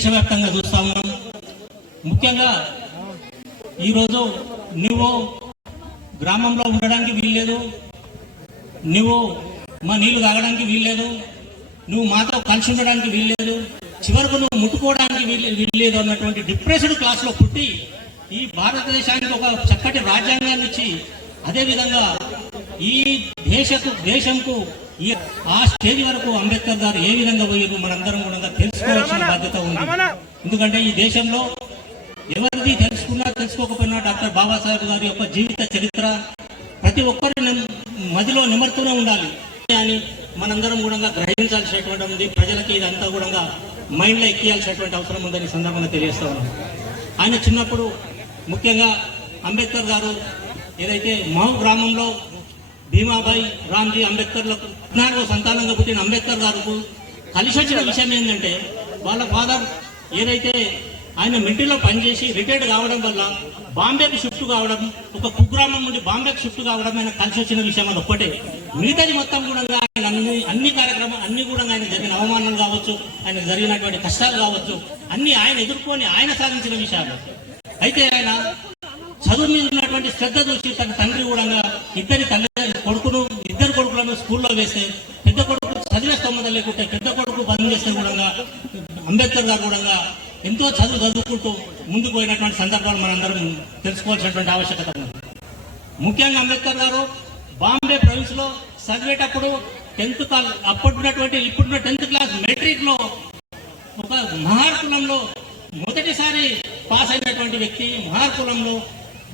దేశవ్యాప్తంగా చూస్తా ఉన్నాం. ముఖ్యంగా ఈరోజు నువ్వు గ్రామంలో ఉండడానికి వీల్లేదు. నువ్వు మా నీళ్ళు తాగడానికి వీల్లేదు. నువ్వు మాతో కలిసి ఉండడానికి వీల్లేదు. చివరకు నువ్వు ముట్టుకోవడానికి వీల్లేదు వీల్లేదు అన్నటువంటి డిప్రెస్డ్ క్లాస్లో పుట్టి ఈ భారతదేశానికి ఒక చక్కటి రాజ్యాంగాన్ని ఇచ్చి అదేవిధంగా ఈ దేశకు దేశంకు ఈ ఆ స్టేజ్ వరకు అంబేద్కర్ గారు ఏ విధంగా పోయారు మనందరం కూడా తెలుసుకోవాల్సిన బాధ్యత ఉంది. ఎందుకంటే ఈ దేశంలో ఎవరిది తెలుసుకున్నా తెలుసుకోకపోయినా డాక్టర్ బాబాసాహెబ్ గారి యొక్క జీవిత చరిత్ర ప్రతి ఒక్కరి మదిలో నిమర్తూనే ఉండాలి. అని మనందరం కూడా గ్రహించాల్సినటువంటి ఉంది. ప్రజలకి ఇదంతా కూడా మైండ్లో ఎక్కియాల్సినటువంటి అవసరం ఉందని సందర్భంగా తెలియజేస్తా ఆయన చిన్నప్పుడు ముఖ్యంగా అంబేద్కర్ గారు ఏదైతే మహు గ్రామంలో భీమాబాయి రామ్జీ అంబేద్కర్లకు పద్నాలుగో సంతానంగా పుట్టిన అంబేద్కర్ గారు కలిసి వచ్చిన విషయం ఏంటంటే వాళ్ళ ఫాదర్ ఏదైతే ఆయన మిలిటరీలో పనిచేసి రిటైర్డ్ కావడం వల్ల బాంబేకి షిఫ్ట్ కావడం ఒక కుగ్రామం నుండి బాంబేకి షిఫ్ట్ కావడం ఆయన కలిసి వచ్చిన విషయం అది ఒక్కటే. మిగతాది మొత్తం కూడా ఆయన అన్ని అన్ని కార్యక్రమాలు అన్ని కూడా ఆయన జరిగిన అవమానాలు కావచ్చు ఆయన జరిగినటువంటి కష్టాలు కావచ్చు అన్ని ఆయన ఎదుర్కొని ఆయన సాధించిన విషయాలు. అయితే ఆయన చదువు మీద ఉన్నటువంటి శ్రద్ధ చూసి తన తండ్రి కూడా ఇద్దరి తండ్రి కొడుకును ఇద్దరు కొడుకులను స్కూల్లో వేస్తే పెద్ద కొడుకు చదివే స్తోమత లేకుంటే పెద్ద కొడుకు బంద్ చేస్తే కూడా అంబేద్కర్ గారు కూడా ఎంతో చదువు చదువుకుంటూ ముందుకు పోయినటువంటి సందర్భాలు మనందరం తెలుసుకోవాల్సినటువంటి ఆవశ్యకత ఉంది. ముఖ్యంగా అంబేద్కర్ గారు బాంబే ప్రొవిన్స్లో చదివేటప్పుడు టెన్త్ అప్పుడున్నటువంటి ఇప్పుడున్న టెన్త్ క్లాస్ మెట్రిక్లో ఒక మహార్కులంలో మొదటిసారి పాస్ అయినటువంటి వ్యక్తి మహార్కులంలో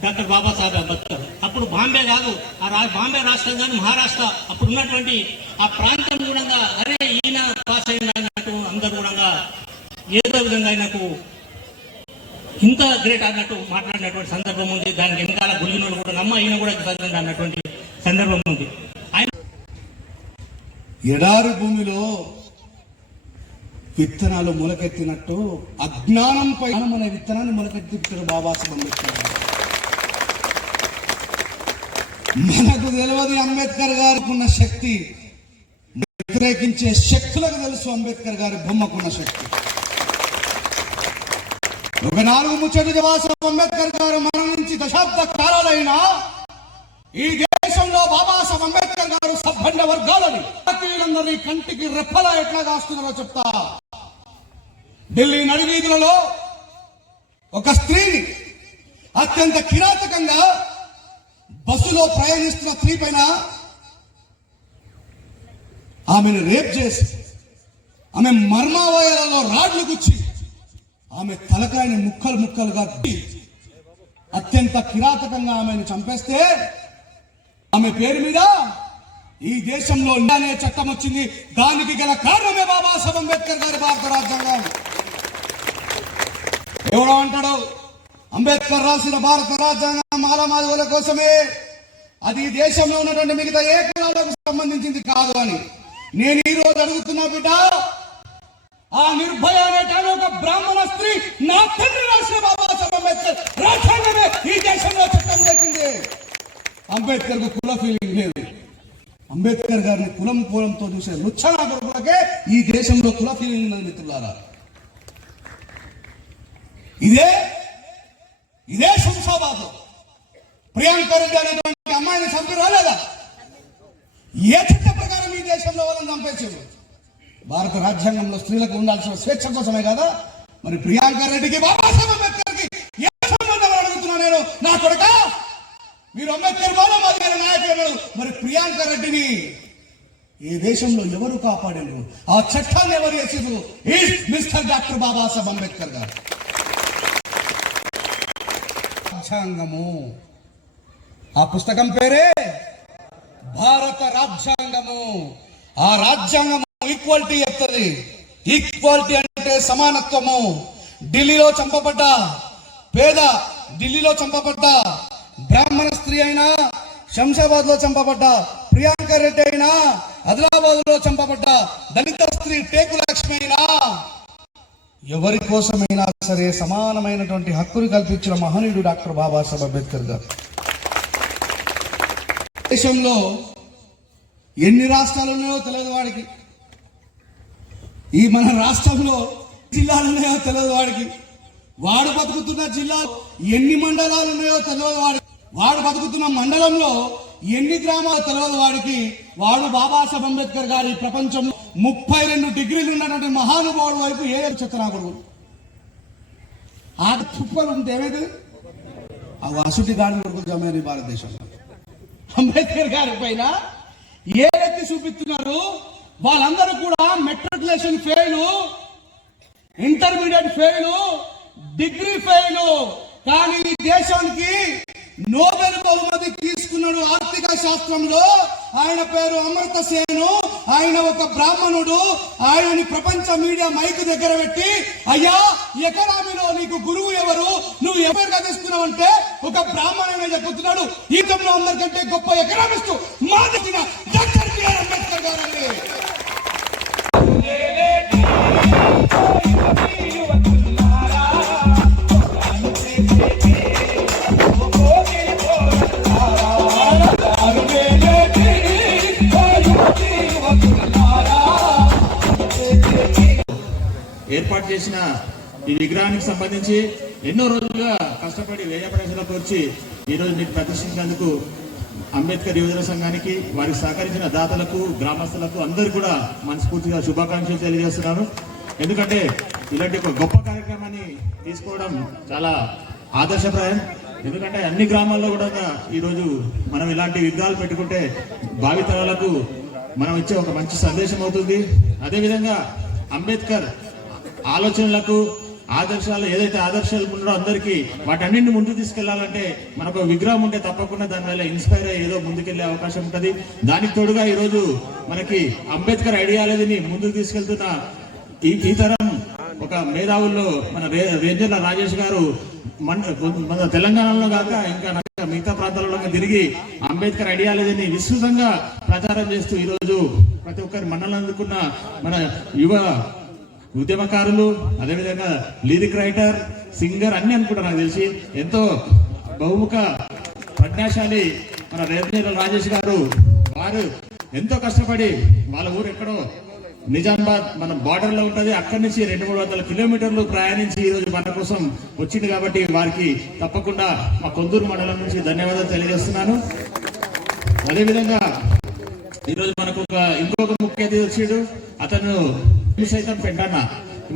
డాక్టర్ బాబాసాహెబ్ అంబేద్కర్. అప్పుడు బాంబే కాదు ఆ రా బాంబే రాష్ట్రం కానీ మహారాష్ట్ర అప్పుడు ఉన్నటువంటి ఆ ప్రాంతం కూడా అరే ఈయన పాస్ అయింది అన్నట్టు కూడా ఏదో విధంగా ఆయనకు ఇంత గ్రేట్ అన్నట్టు మాట్లాడినటువంటి సందర్భం ఉంది. దానికి వెనకాల గురిగినోడు కూడా నమ్మ ఈయన కూడా చదివింది అన్నటువంటి సందర్భం ఉంది. ఆయన ఎడారు భూమిలో విత్తనాలు మొలకెత్తినట్టు అజ్ఞానంపై జ్ఞానం అనే విత్తనాన్ని మొలకెత్తించారు బాబాసాహెబ్ అంబేద్కర్ గారు మనకు తెలియదు అంబేద్కర్ గారికి ఉన్న శక్తి. వ్యతిరేకించే శక్తులకు తెలుసు అంబేద్కర్ గారి బొమ్మకున్న శక్తి. ఒక నాలుగు ముచ్చటి బాబాసాహెబ్ అంబేద్కర్ గారు మరణించి దశాబ్ద కాలాలైనా ఈ దేశంలో బాబాసాహెబ్ అంబేద్కర్ గారు సబ్బండ వర్గాలని భారతీయులందరినీ కంటికి రెప్పలా ఎట్లా కాస్తున్నారో చెప్తా. ఢిల్లీ నడివీధులలో ఒక స్త్రీని అత్యంత కిరాతకంగా బస్సులో ప్రయాణిస్తున్న స్త్రీ పైన ఆమెను రేప్ చేసి ఆమె మర్మావయాలలో రాడ్లు గుచ్చి ఆమె తలకాయని ముక్కలు ముక్కలుగా అత్యంత కిరాతకంగా ఆమెను చంపేస్తే ఆమె పేరు మీద ఈ దేశంలో అనే చట్టం వచ్చింది. దానికి గల కారణమే బాబాసాహెబ్ అంబేద్కర్ గారి భారత రాజ్యాంగం. ఎవడో అంటాడు? అంబేద్కర్ రాసిన భారత రాజ్యాంగం మాలమాదివుల కోసమే. అది దేశంలో ఉన్నటువంటి మిగతా ఏ కులాలకు సంబంధించింది కాదు అని నేను ఈ రోజు అడుగుతున్నా బిడ్డ ఆ నిర్భయ అనేటాను ఒక బ్రాహ్మణ స్త్రీ నా తండ్రి రాసిన బాబాసాహెబ్ అంబేద్కర్ రాజ్యాంగమే ఈ దేశంలో చట్టం చేసింది. అంబేద్కర్కు కుల ఫీలింగ్ లేదు. అంబేద్కర్ గారిని కులం కులంతో చూసే లుచ్చనా కొడుకులకే ఈ దేశంలో కుల ఫీలింగ్ ఉన్నది మిత్రులారా. ఇదే ఇదే శంషాబాద్ ప్రియాంక రెడ్డి అనేటువంటి అమ్మాయిని చంపి రాలేదా? ఏ చట్ట ప్రకారం ఈ దేశంలో వాళ్ళని చంపేసారు భారత రాజ్యాంగంలో స్త్రీలకు ఉండాల్సిన స్వేచ్ఛ కోసమే కదా? మరి ప్రియాంక రెడ్డికి బాబాసాహెబ్ అంబేద్కర్కి ఏ సంబంధం అడుగుతున్నా నేను? నా కొడుక? మీరు అంబేద్కర్ బాలో మాది గారి నాయకులు మరి ప్రియాంక రెడ్డిని ఈ దేశంలో ఎవరు కాపాడారు ఆ చట్టాన్ని ఎవరు చేసారు మిస్టర్ డాక్టర్ బాబాసాహెబ్ అంబేద్కర్ గారు. రాజ్యాంగము. ఆ పుస్తకం పేరే భారత రాజ్యాంగము. ఆ రాజ్యాంగము ఈక్వాలిటీ చెప్తుంది. ఈక్వాలిటీ అంటే సమానత్వము. ఢిల్లీలో చంపబడ్డ పేద ఢిల్లీలో చంపబడ్డ బ్రాహ్మణ స్త్రీ అయినా శంషాబాద్లో చంపబడ్డ ప్రియాంక రెడ్డి అయినా ఆదిలాబాద్లో చంపబడ్డ దళిత స్త్రీ టేకు లక్ష్మి అయినా ఎవరి కోసమైనా సరే సమానమైనటువంటి హక్కును కల్పించిన మహనీయుడు డాక్టర్ బాబాసాహెబ్ అంబేద్కర్ గారు. దేశంలో ఎన్ని రాష్ట్రాలు ఉన్నాయో తెలియదు వాడికి. ఈ మన రాష్ట్రంలో జిల్లాలు ఉన్నాయో తెలియదు వాడికి. వాడు బతుకుతున్న జిల్లా ఎన్ని మండలాలు ఉన్నాయో తెలియదు వాడికి. వాడు బతుకుతున్న మండలంలో ఎన్ని గ్రామాలు తెలియదు వాడికి. వాడు బాబాసాహెబ్ అంబేద్కర్ గారి ప్రపంచంలో ముప్పై రెండు డిగ్రీలు ఉన్నటువంటి మహానుభావుడు వైపు ఏ చెత్తనా కొడుకు ఆ తుప్పలు ఉంటే ఏమైతుంది ఆ వసుటి గాడి కొడుకు జమైంది భారతదేశంలో అంబేద్కర్ గారి పైన ఏ వ్యక్తి చూపిస్తున్నారు వాళ్ళందరూ కూడా matriculation fail intermediate fail degree fail. కానీ ఈ దేశానికి నోబెల్ బహుమతి తీసుకున్నాడు ఆర్థిక శాస్త్రంలో ఆయన పేరు అమృత సేను. ఆయన ఒక బ్రాహ్మణుడు. ఆయనని ప్రపంచ మీడియా మైక్ దగ్గర పెట్టి అయ్యా ఎకరామిలో నీకు గురువు ఎవరు? నువ్వు ఎవరు కదిస్తున్నావు అంటే ఒక బ్రాహ్మణుడే చెప్పుతున్నాడు. ఈ తమ్ముడు అందరికంటే గొప్ప ఎకరామిస్తూ మా దగ్గర డాక్టర్ బిఆర్ అంబేద్కర్ గారండి. ఏర్పాటు చేసిన ఈ విగ్రహానికి సంబంధించి ఎన్నో రోజులుగా కష్టపడి వ్యయ ప్రజలకు వచ్చి ఈరోజు మీకు ప్రదర్శించినందుకు అంబేద్కర్ యువజన సంఘానికి వారికి సహకరించిన దాతలకు గ్రామస్తులకు అందరు కూడా మనస్ఫూర్తిగా శుభాకాంక్షలు తెలియజేస్తున్నాను. ఎందుకంటే ఇలాంటి ఒక గొప్ప కార్యక్రమాన్ని తీసుకోవడం చాలా ఆదర్శప్రాయం. ఎందుకంటే అన్ని గ్రామాల్లో కూడా ఈరోజు మనం ఇలాంటి విగ్రహాలు పెట్టుకుంటే భావితరాలకు మనం ఇచ్చే ఒక మంచి సందేశం అవుతుంది. అదేవిధంగా అంబేద్కర్ ఆలోచనలకు ఆదర్శాలు ఏదైతే ఆదర్శాలు ఉన్నారో అందరికీ వాటన్నింటిని ముందుకు తీసుకెళ్ళాలంటే మనకు ఒక విగ్రహం ఉంటే తప్పకుండా దాని వల్ల ఇన్స్పైర్ అయ్యి ఏదో ముందుకెళ్ళే అవకాశం ఉంటుంది. దానికి తోడుగా ఈరోజు మనకి అంబేద్కర్ ఐడియాలజీని ముందుకు తీసుకెళ్తున్న ఈ ఈ తరం ఒక మేధావుల్లో మన రే- రేంజర్ల రాజేష్ గారు మన మన తెలంగాణలో కాక ఇంకా మిగతా ప్రాంతాలలో తిరిగి అంబేద్కర్ ఐడియాలజీని విస్తృతంగా ప్రచారం చేస్తూ ఈరోజు ప్రతి ఒక్కరి మన్నలు అందుకున్న మన యువ ఉద్యమకారులు అదేవిధంగా లిరిక్ రైటర్ సింగర్ అన్ని అనుకుంటా నాకు తెలిసి ఎంతో బహుముఖ ప్రజ్ఞాశాలి మన రేంజర్ల రాజేష్ గారు. వారు ఎంతో కష్టపడి వాళ్ళ ఊరు ఎక్కడో నిజామాబాద్ మన బార్డర్లో అక్కడి నుంచి రెండు మూడు వందల కిలోమీటర్లు ప్రయాణించి ఈ రోజు మన కోసం వచ్చింది కాబట్టి వారికి తప్పకుండా మా కొందూరు మండలం నుంచి ధన్యవాదాలు తెలియజేస్తున్నాను. అదేవిధంగా ఈరోజు మనకు ఒక ఇంకొక ముఖ్య అతిథి వచ్చాడు. అతను సైతం పెట్టన్న.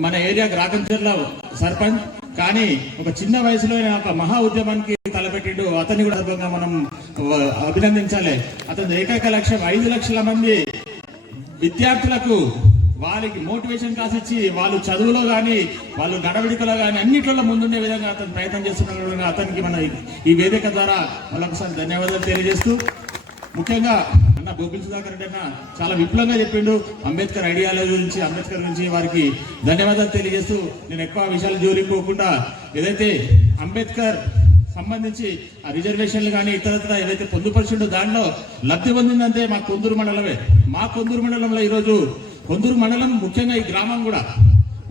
మన ఏరియా రాకంచర్ల సర్పంచ్. కానీ ఒక చిన్న వయసులో ఒక మహా ఉద్యమానికి తలపెట్టిండు. అతన్ని కూడా సందర్భంగా మనం అభినందించాలి. అతని ఏకైక లక్ష్యం ఐదు లక్షల మంది విద్యార్థులకు వారికి మోటివేషన్ క్లాస్ ఇచ్చి వాళ్ళు చదువులో కానీ వాళ్ళు నడవడికలో కానీ అన్నిట్లో ముందుండే విధంగా అతను ప్రయత్నం చేస్తున్న అతనికి మన ఈ వేదిక ద్వారా మళ్ళొకసారి ధన్యవాదాలు తెలియజేస్తూ ముఖ్యంగా అన్న బొబ్బిల్ సుధాకర్ రెడ్డి అన్న చాలా విప్లవంగా చెప్పిండు. అంబేద్కర్ ఐడియాలజీ గురించి అంబేద్కర్ గురించి వారికి ధన్యవాదాలు తెలియజేస్తూ నేను ఎక్కువ విషయాలు జోలికి పోకుండా ఏదైతే అంబేద్కర్ సంబంధించి ఆ రిజర్వేషన్లు కానీ ఇతరత్ర ఏదైతే పొందుపరిచిండో దాంట్లో లబ్ధి పొందిందంటే మా కొందూరు మండలమే. మా కొందూరు మండలంలో ఈరోజు కొందూరు మండలం ముఖ్యంగా ఈ గ్రామం కూడా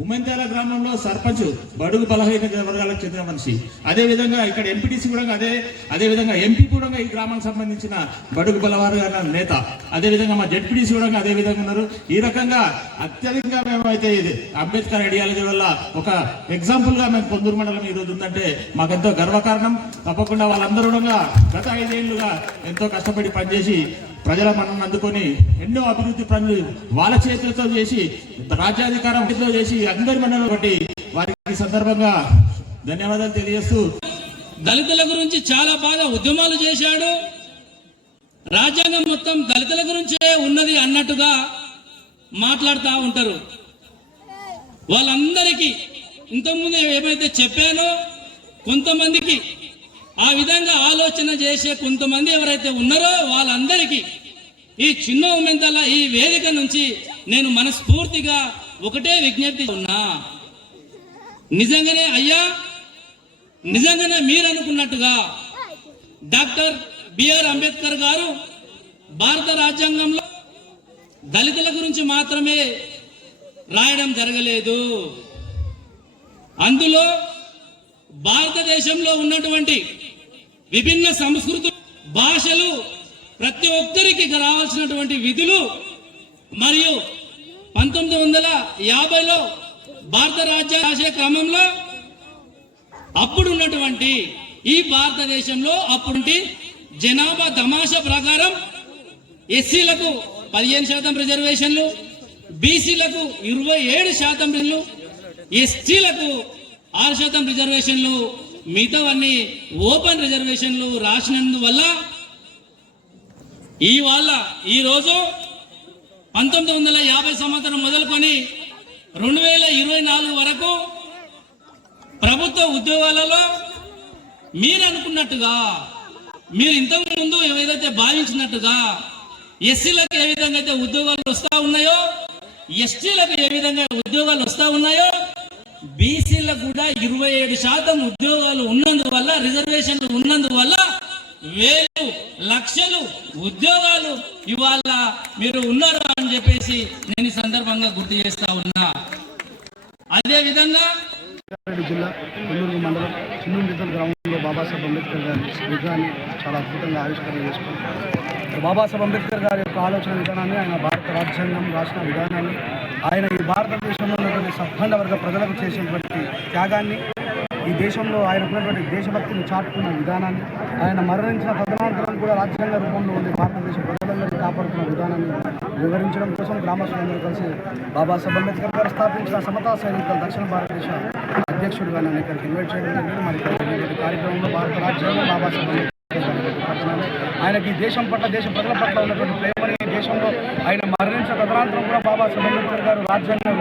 ఉమ్మంత్యాల గ్రామంలో సర్పంచ్ బడుగు బలహీన వర్గాలకు చెందిన మనిషి. అదే విధంగా ఇక్కడ ఎంపీటీసీ కూడా అదే అదే విధంగా ఎంపీ కూడా ఈ గ్రామానికి సంబంధించిన బడుగు బలవర్గాల నేత. అదేవిధంగా మా జడ్పీటీసీ కూడా అదే విధంగా ఉన్నారు. ఈ రకంగా అత్యధికంగా మేమైతే ఇది అంబేద్కర్ ఐడియాలజీ వల్ల ఒక ఎగ్జాంపుల్గా మేము పొందూరు మండలం ఈరోజు రోజు ఉందంటే మాకెంతో గర్వకారణం. తప్పకుండా వాళ్ళందరూ కూడా గత ఐదేళ్ళుగా ఎంతో కష్టపడి పనిచేసి ప్రజల మనల్ని అందుకొని ఎన్నో అభివృద్ధి పనులు వాళ్ళ చేతులతో చేసి రాజ్యాధికారం చేసి అందరి మనలో బట్టి వారికి సందర్భంగా ధన్యవాదాలు తెలియజేస్తూ దళితుల గురించి చాలా బాగా ఉద్యమాలు చేశాడు. రాజ్యాంగం మొత్తం దళితుల గురించే ఉన్నది అన్నట్టుగా మాట్లాడుతూ ఉంటారు. వాళ్ళందరికీ ఇంతకుముందు ఏమైతే చెప్పానో కొంతమందికి ఆ విధంగా ఆలోచన చేసే కొంతమంది ఎవరైతే ఉన్నారో వాళ్ళందరికీ ఈ చిన్న ఉమెంతల ఈ వేదిక నుంచి నేను మనస్ఫూర్తిగా ఒకటే విజ్ఞప్తి ఉన్నా నిజంగానే అయ్యా నిజంగానే మీరు అనుకున్నట్టుగా డాక్టర్ బిఆర్ అంబేద్కర్ గారు భారత రాజ్యాంగంలో దళితుల గురించి మాత్రమే రాయడం జరగలేదు. అందులో భారతదేశంలో ఉన్నటువంటి విభిన్న సంస్కృతులు భాషలు ప్రతి ఒక్కరికి రావాల్సినటువంటి విధులు మరియు పంతొమ్మిది వందల యాభైలో భారత రాజ్య రాసే క్రమంలో అప్పుడు ఉన్నటువంటి ఈ భారతదేశంలో అప్పుడు జనాభా తమాషా ప్రకారం ఎస్సీలకు పదిహేను శాతం రిజర్వేషన్లు బీసీలకు ఇరవై ఏడు శాతం ఎస్టీలకు ఆరు శాతం రిజర్వేషన్లు మిగతావన్నీ ఓపెన్ రిజర్వేషన్లు రాసినందువల్ల ఇవాళ ఈరోజు పంతొమ్మిది వందల యాభై సంవత్సరం మొదలుకొని రెండు వేల ఇరవై నాలుగు వరకు ప్రభుత్వ ఉద్యోగాలలో మీరు అనుకున్నట్టుగా మీరు ఇంతకు ముందు ఏదైతే భావించినట్టుగా ఎస్సీలకు ఏ విధంగా అయితే ఉద్యోగాలు వస్తూ ఉన్నాయో ఎస్టీలకు ఏ విధంగా ఉద్యోగాలు వస్తూ ఉన్నాయో బీసీలకు కూడా ఇరవై ఏడు శాతం ఉద్యోగాలు ఉన్నందువల్ల రిజర్వేషన్లు ఉన్నందువల్ల వేలు లక్షలు ఉద్యోగాలు ఇవాళ మీరు ఉన్నారు అని చెప్పేసి నేను ఈ సందర్భంగా గుర్తు చేస్తా ఉన్నా. అదే విధంగా జిల్లా కొల్లూరు మండలం చిన్నూరు గ్రామంలో బాబాసాహెబ్ అంబేద్కర్ గారి విగ్రహాన్ని చాలా అద్భుతంగా ఆవిష్కరణ చేసుకున్నారు. బాబాసాహెబ్ అంబేద్కర్ గారి యొక్క ఆలోచన విధానాన్ని ఆయన భారత రాజ్యాంగం రాసిన విధానాన్ని ఆయన ఈ భారతదేశంలో ఉన్నటువంటి సబ్ఖండ వర్గ ప్రజలకు చేసినటువంటి త్యాగాన్ని ఈ దేశంలో ఆయన ఉన్నటువంటి దేశభక్తిని చాటుకున్న విధానాన్ని ఆయన మరణించిన తదనంతరం కూడా రాజ్యాంగ రూపంలో ఉండే భారతదేశ ప్రజలందరినీ కాపాడుతున్న విధానాన్ని వివరించడం కోసం గ్రామస్తులందరూ కలిసి బాబాసాహెబ్ అంబేద్కర్ గారు స్థాపించిన సమతా సైనికుల దక్షిణ భారతదేశ అధ్యక్షుడిగా నన్ను ఇక్కడికి ఇన్వైట్ చేయడం జరిగింది. మరి కార్యక్రమంలో భారత రాజ్యాంగం బాబాసాహెబ్ అంబేద్కర్ ఆయనకి ఈ దేశం పట్ల దేశ ప్రజల పట్ల ఉన్నటువంటి ప్రేమని దేశంలో ఆయన తదనంతరం కూడా బాబాసాహెబ్ అంబేద్కర్ గారు రాజ్యాంగ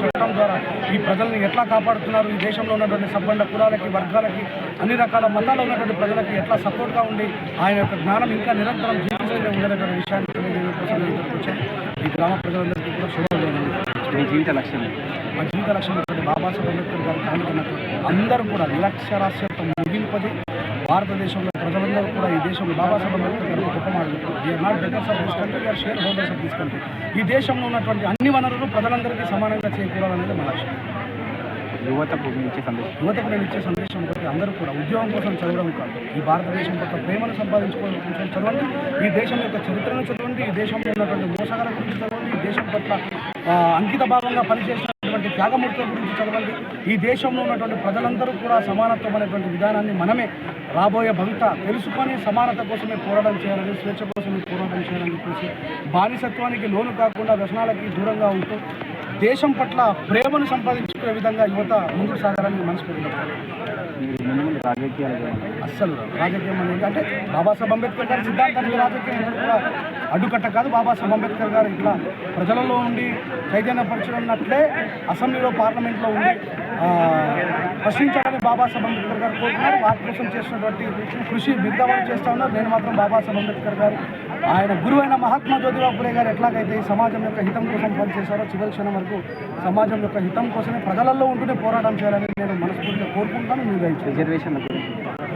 చట్టం ద్వారా ఈ ప్రజల్ని ఎట్లా కాపాడుతున్నారు? ఈ దేశంలో ఉన్నటువంటి సబ్బండ కులాలకి వర్గాలకి అన్ని రకాల మతాల్లో ఉన్నటువంటి ప్రజలకి ఎట్లా సపోర్ట్గా ఉండి ఆయన యొక్క జ్ఞానం ఇంకా నిరంతరం జీవిస్తూనే ఉండేటువంటి విషయాన్ని తెలియజేయడం ఈ గ్రామ ప్రజలందరికీ కూడా శుభోదయం. మీ జీవిత లక్ష్యం మా జీవిత లక్ష్యం బాబాసాహెబ్ అంబేద్కర్ గారు కనుగొన్నటువంటి అందరూ కూడా నిరక్షరాస్యత ముగింపది భారతదేశంలో ప్రజలందరూ కూడా ఈ దేశంలో బాబాసాహెబ్ అంబేద్కర్ గారు గొప్ప మాట we are not betters of this country shareholders of this country ఈ దేశంలో ఉన్నటువంటి అన్ని వనరులు ప్రజలందరికీ సమానంగా చేకూరాలనేది మా లక్ష్యం. యువతకు ఇచ్చే సందేశం. యువతకు నేను ఇచ్చే సందేశం ఒకటి అందరూ కూడా ఉద్యోగం కోసం చదవడం కాదు. ఈ భారతదేశం పట్ల ప్రేమను సంపాదించుకోవడం కోసం చదవండి. ఈ దేశం యొక్క చరిత్రను చదవండి. ఈ దేశంలో ఉన్నటువంటి మోసగాల గురించి చదవండి. ఈ దేశం పట్ల అంకిత భావంగా ఉన్నటువంటి త్యాగమూర్తుల గురించి చదవండి. ఈ దేశంలో ఉన్నటువంటి ప్రజలందరూ కూడా సమానత్వం అనేటువంటి విధానాన్ని మనమే రాబోయే భవిత తెలుసుకొని సమానత కోసమే పోరాటం చేయాలని స్వేచ్ఛ కోసమే పోరాటం చేయాలని చెప్పేసి బానిసత్వానికి లోను కాకుండా వ్యసనాలకి దూరంగా ఉంటూ దేశం పట్ల ప్రేమను సంపాదించుకునే విధంగా యువత ముందుకు సాగాలని మనసుకుంటున్నారు ముందు రాజకీయాలు అస్సలు రాజకీయం అనేది అంటే బాబాసాహెబ్ అంబేద్కర్ గారి సిద్ధాంతానికి రాజకీయం కూడా అడ్డుకట్ట కాదు బాబాసాహెబ్ అంబేద్కర్ గారు ఇట్లా ప్రజలలో ఉండి చైతన్యపరచనున్నట్లే అసెంబ్లీలో పార్లమెంట్లో ఉండి ప్రశ్నించాలని బాబాసాహెబ్ అంబేద్కర్ గారు కోరుకున్నారు. వాటి కోసం చేసినటువంటి కృషి మిగతా వాళ్ళు చేస్తూ ఉన్నారు. నేను మాత్రం బాబాసాహెబ్ అంబేద్కర్ గారు ఆయన గురువైన మహాత్మా జ్యోతిబా ఫులే గారు ఎట్లాగైతే ఈ సమాజం యొక్క హితం కోసం పనిచేశారో చివరి క్షణం వరకు సమాజం యొక్క హితం కోసమే ప్రజలలో ఉంటూనే పోరాటం చేయాలని నేను మనస్ఫూర్తిగా కోరుకుంటాను. మీరు గురించి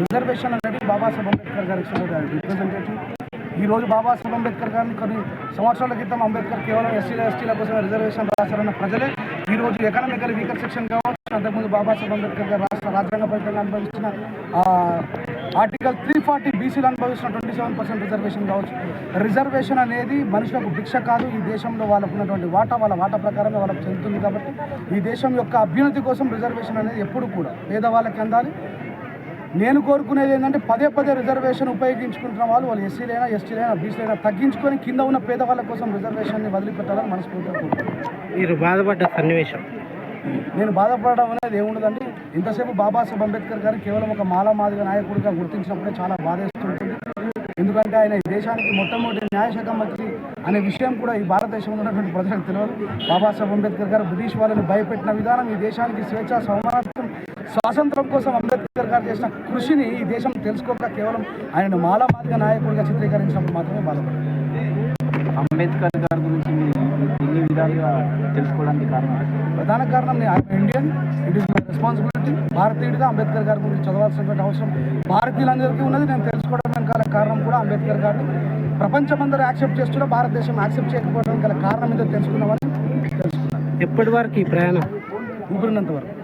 రిజర్వేషన్ అనేది బాబాసాహెబ్ అంబేద్కర్ గారికి చెందిన రిప్రజెంటేటివ్ ఈరోజు బాబాసాహెబ్ అంబేద్కర్ గారిని కొన్ని సంవత్సరాల క్రితం అంబేద్కర్ కేవలం ఎస్సీల ఎస్టీల కోసం రిజర్వేషన్ రాశారన్న ప్రజలే ఈ రోజు ఎకనామికల్ వీకర్ సెక్షన్ కావచ్చు అంతకుముందు బాబాసాహెబ్ అంబేద్కర్ గారు రాష్ట్ర రాజ్యాంగ ఫలితంగా అనుభవిస్తున్న ఆర్టికల్ త్రీ ఫార్టీ బీసీలు అనుభవిస్తున్న ట్వంటీ సెవెన్ పర్సెంట్ రిజర్వేషన్ కావచ్చు. రిజర్వేషన్ అనేది మనుషులకు భిక్ష కాదు ఈ దేశంలో వాళ్ళకు ఉన్నటువంటి వాటా వాళ్ళ వాటా ప్రకారమే వాళ్ళకి చెందుతుంది కాబట్టి ఈ దేశం యొక్క అభ్యున్నతి కోసం రిజర్వేషన్ అనేది ఎప్పుడు కూడా పేదవాళ్ళకి అందాలి నేను కోరుకునేది ఏంటంటే పదే పదే రిజర్వేషన్ ఉపయోగించుకుంటున్న వాళ్ళు వాళ్ళు ఎస్సీలైనా ఎస్టీలైనా బీసీలైనా తగ్గించుకొని కింద ఉన్న పేదవాళ్ళ కోసం రిజర్వేషన్ని వదిలిపెట్టాలని మనస్ఫూర్తిగా మీరు బాధపడ్డ సన్నివేశం? నేను బాధపడడం అనేది ఏముండదండి. ఇంతసేపు బాబాసాహెబ్ అంబేద్కర్ గారు కేవలం ఒక మాలామాదిగ నాయకుడిగా గుర్తించినప్పుడే చాలా బాధేస్తుంటుంది. ఎందుకంటే ఆయన ఈ దేశానికి మొట్టమొదటి న్యాయశాఖ మంత్రి అనే విషయం కూడా ఈ భారతదేశంలో ఉన్నటువంటి ప్రజలకు తెలియదు. బాబాసాహెబ్ అంబేద్కర్ గారు బ్రిటిష్ వాళ్ళని భయపెట్టిన విధానం ఈ దేశానికి స్వేచ్ఛ సమానత్వం స్వాతంత్రం కోసం అంబేద్కర్ గారు చేసిన కృషిని ఈ దేశం తెలుసుకోక కేవలం ఆయనను మాలామాదిగ నాయకుడిగా చిత్రీకరించినప్పుడు మాత్రమే బాధపడుతుంది అంబేద్కర్ గారి గురించి ఎన్ని విధాలుగా తెలుసుకోవడానికి కారణం? ప్రధాన కారణం నేను Indian it is my responsibility భారతీయుడిగా Ambedkar గారి గురించి చదవాల్సినటువంటి అవసరం భారతీయులందరికీ ఉన్నది. నేను తెలుసుకోవడం వెనకాల కారణం కూడా అంబేద్కర్ గారిని. ప్రపంచమందరూ యాక్సెప్ట్ చేస్తున్నా భారతదేశం యాక్సెప్ట్ చేయకపోవడం గల కారణం ఏదో తెలుసుకున్నామని తెలుసుకున్నాను. ఎప్పటి వరకు ఈ ప్రయాణం? ఊపిరినంత వరకు.